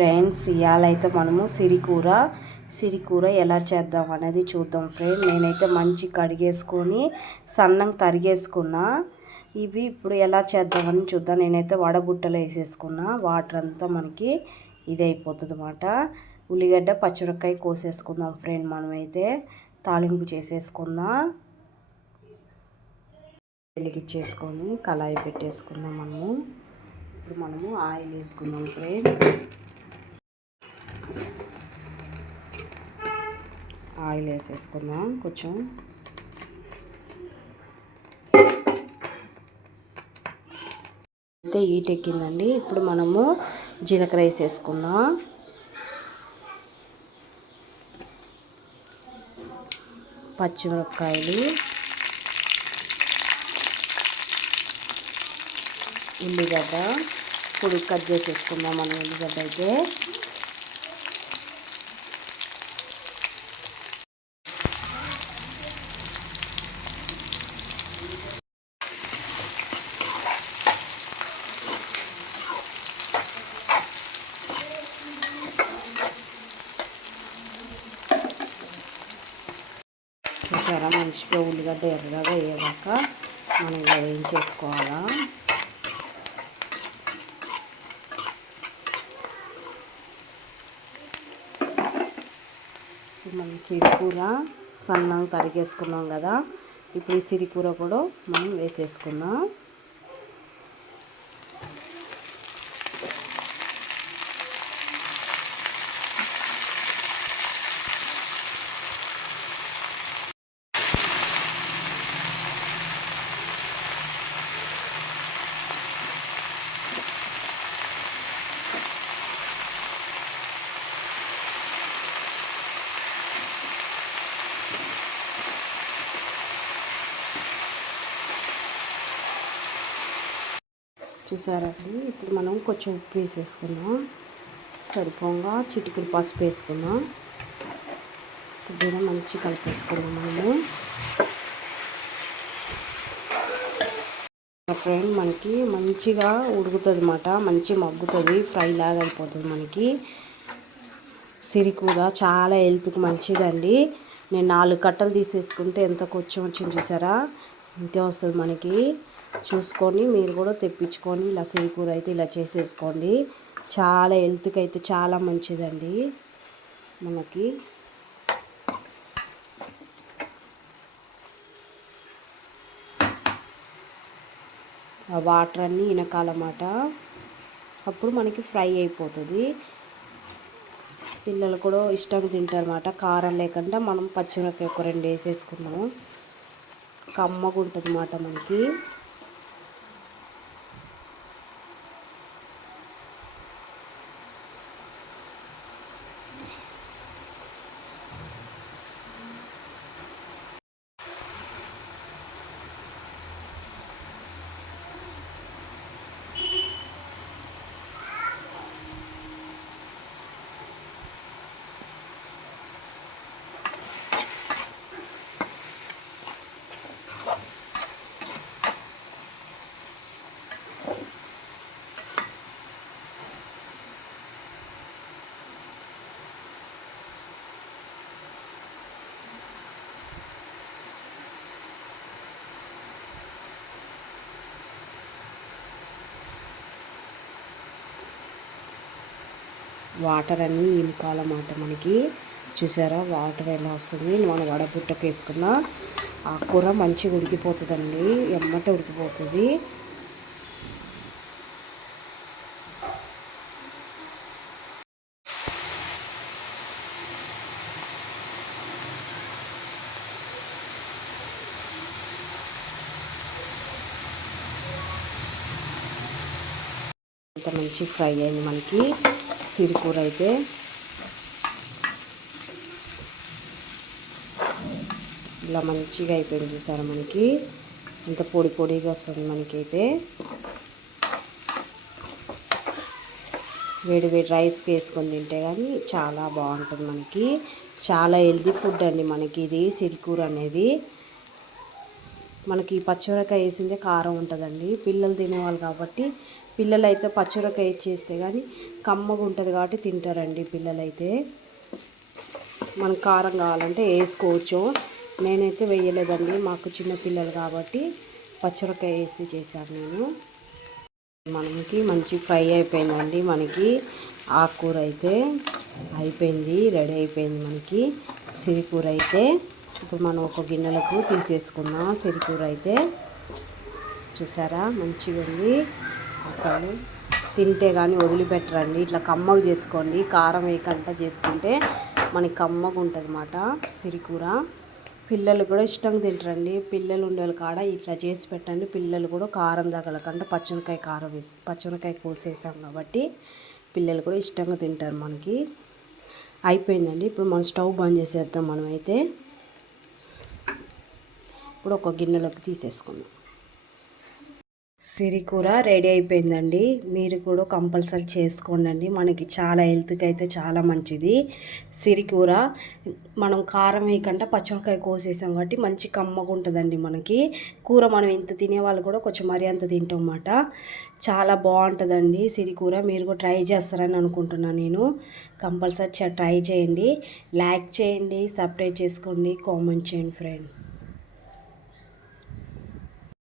Friends ఇవాళ అయితే మనము సిరికూర. సిరికూర ఎలా చేద్దాం అనేది చూద్దాం ఫ్రెండ్. నేనైతే మంచి కడిగేసుకొని సన్నం తరిగేసుకున్నా. ఇవి ఇప్పుడు ఎలా చేద్దామని చూద్దాం. నేనైతే వడబుట్టలు వేసేసుకున్నా. వాటర్ అంతా మనకి ఇది అయిపోతుంది అన్నమాట ఉల్లిగడ్డ పచ్చిమిరపకాయ కోసేసుకుందాం ఫ్రెండ్ మనమైతే. తాలింపు చేసేసుకుందాం వెలిగించేసుకొని కళాయి పెట్టేసుకుందాం మనము. ఇప్పుడు మనము ఆయిల్ వేసుకుందాం ఫ్రెండ్. ఆయిల్ వేసేసుకుందాం కొంచెం. అయితే హీట్ ఎక్కిందండి. ఇప్పుడు మనము జీలకర్ర వేసేసుకుందాం. పచ్చిమిరపకాయలు. ఉల్లిగడ్డ. ఇప్పుడు కట్ చేసేసుకుందాం మనం ఉల్లిగడ్డ అయితే చూసారా మంచిగా ఉల్లిగడ్డ ఎర్రగా వేయగాక మనం ఇలా వేయించేసుకోవాలా మనం సిరికూర సన్నంగా తరిగేసుకున్నాం కదా. ఇప్పుడు ఈ సిరికూర కూడా మనం వేసేసుకున్నాం చూసారండి. ఇప్పుడు మనం కొంచెం ఉప్పు వేసేసుకుందాం. సరిపోగా చిటికుడు పసుపు వేసుకుందాం. కొద్దిగా మంచి కలిపేసుకుందాం మనము. ఫ్రెండ్ మనకి మంచిగా ఉడుకుతుంది అన్నమాట మంచి మగ్గుతుంది. ఫ్రై లాగా అయిపోతుంది మనకి. సిరికూర చాలా హెల్త్కి మంచిదండి. నేను నాలుగు కట్టలు తీసేసుకుంటే ఎంత కొంచెం వచ్చింది చూసారా? ఇంతే వస్తుంది మనకి. చూసుకొని మీరు కూడా తెప్పించుకొని ఇలా కూర అయితే ఇలా చేసేసుకోండి. చాలా హెల్త్కి అయితే చాలా మంచిదండి మనకి. ఆ వాటర్ అన్నీ ఇనకాలన్నమాట అప్పుడు మనకి ఫ్రై అయిపోతుంది. పిల్లలు కూడా ఇష్టంగా తింటారన్నమాట కారం లేకుండా మనం పచ్చిమిరపకాయ ఒక రెండు వేసేసుకున్నాము కమ్మగా ఉంటుంది అన్నమాట మనకి. వాటర్ అన్నీ ఇంకాలన్నమాట మనకి. చూసారా? వాటర్ ఎలా వస్తుంది? మనం వడపుట్టకు వేసుకున్న ఆ కూర మంచిగా ఉడికిపోతుందండి. ఎమ్మట ఉడికిపోతుంది. అంత మంచి ఫ్రై అయింది మనకి. సిరికూర అయితే. ఇలా మంచిగా అయిపోయింది చూసారా మనకి. ఇంత పొడి పొడిగా వస్తుంది మనకైతే. వేడి వేడి రైస్కి వేసుకొని తింటే కానీ చాలా బాగుంటుంది మనకి. చాలా హెల్దీ ఫుడ్ అండి మనకి ఇది సిరికూర అనేది. మనకి పచ్చిమిరకాయ వేసిందే కారం ఉంటుందండి. పిల్లలు తినేవాళ్ళు కాబట్టి పిల్లలైతే పచ్చిమిరకాయ చేస్తే కానీ కమ్మగా ఉంటుంది కాబట్టి తింటారండి పిల్లలైతే. మనకు కారం కావాలంటే వేసుకోవచ్చు. నేనైతే వేయలేదండి మాకు చిన్న పిల్లలు కాబట్టి పచ్చిమిరకాయ వేసి చేశాను నేను. మనకి మంచి ఫ్రై అయిపోయిందండి మనకి. ఆకుకూర అయితే అయిపోయింది రెడీ అయిపోయింది మనకి. సిరికూర అయితే ఇప్పుడు మనం ఒక గిన్నెలకు తీసేసుకున్నాం సిరికూర అయితే చూసారా? మంచిగా ఉంది అసలు తింటే కానీ వదిలిపెట్టరండి. ఇట్లా కమ్మగా చేసుకోండి. కారం వేయకుండా చేసుకుంటే మనకి కమ్మగా ఉంటుంది అన్నమాట సిరికూర. పిల్లలు కూడా ఇష్టంగా తింటారండి. పిల్లలు ఉండే కాడ ఇట్లా చేసి పెట్టండి. పిల్లలు కూడా కారం తగలకుండా పచ్చిమిరకాయ కారం వేసి పచ్చిమిరకాయ కోసేసాం కాబట్టి పిల్లలు కూడా ఇష్టంగా తింటారు మనకి. అయిపోయిందండి. ఇప్పుడు మనం స్టవ్ బంద్ చేసేద్దాం మనమైతే. ఇప్పుడు ఒక గిన్నెలోకి తీసేసుకుందాం. సిరికూర రెడీ అయిపోయిందండి. మీరు కూడా కంపల్సరీ చేసుకోండి మనకి చాలా హెల్త్కి అయితే చాలా మంచిది. సిరికూర మనం కారం వేయకుండా పచ్చిమిరకాయ కోసేసాం కాబట్టి మంచి కమ్మగా ఉంటుందండి మనకి. కూర మనం ఇంత తినే వాళ్ళు కూడా కొంచెం మరీ అంత తింటాం అన్నమాట చాలా బాగుంటుందండి సిరికూర మీరు కూడా ట్రై చేస్తారని అనుకుంటున్నాను నేను. కంపల్సరీ ట్రై చేయండి. లైక్ చేయండి సబ్స్క్రైబ్ చేసుకోండి. కామెంట్ చేయండి ఫ్రెండ్.